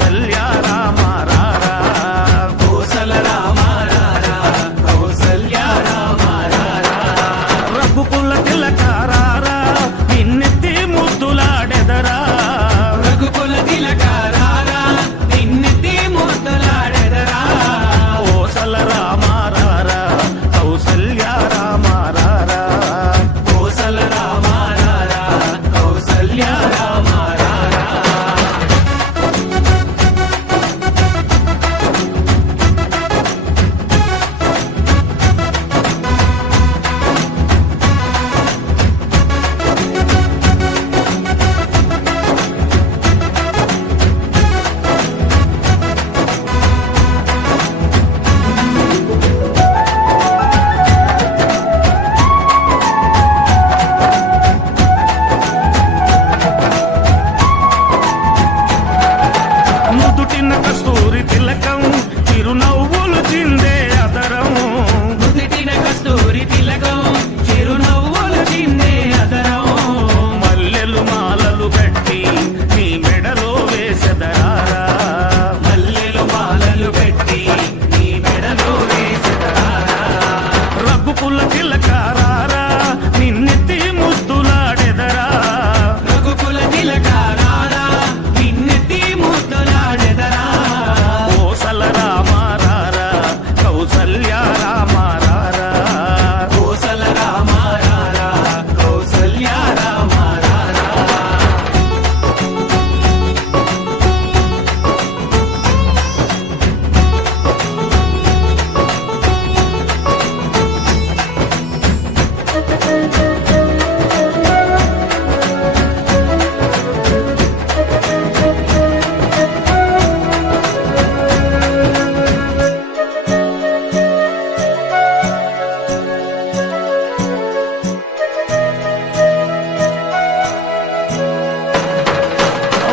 కౌసల్య రామ రారా కోసల రామ రారా కౌసల్య రామ రారా రఘుకుల తిలక రారా నిన్నెత్తి ముద్దులాడెదరా రఘుకుల తిలక రారా నిన్నెత్తి ముద్దులాడెదరా కోసల రామ రారా కౌసల్య రామ రారా కోసల రామ రారా కౌసల్య రామ రారా నుదుటిన కస్తూరి తిలకం చిరునవ్వులు చిందే అదరం నుదిటిన కస్తూరి తిలకం చిరునవ్వులు చిందే అదరం మల్లెలు మాలలు కట్టి నీ మెడలో వేసెదరారా మల్లెలు మాలలు పెట్టి నీ మెడలో వేసెదరా రఘుకుల తిలక రారా నిన్నెత్తి ముద్దులాడెదరా రఘుకుల తిలక రారా నిన్నెత్తి ముద్దులాడెదరా కోసల రామ రారా కౌసల్య రామ రారా కోసల రామ రారా కౌసల్య రామ రారా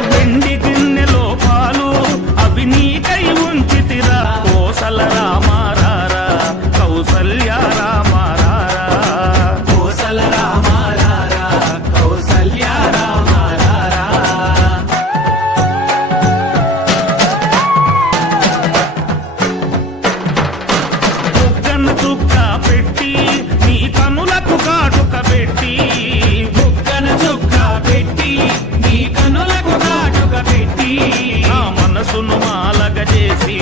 వెండి గిన్నెలో పాలు అవి నీకై ఉంచితిరా కోసల రామ రారా కౌసల్య రామ రారా కోసల రామ రారా కౌసల్య రామ రారా బుగ్గన చుక్క పెట్టి నీ కనులకు కాటుక పెట్టి బుగ్గన చుక్క పెట్టి నీ కనులకు కాటుక పెట్టి నా మనసును మాలగ చేసి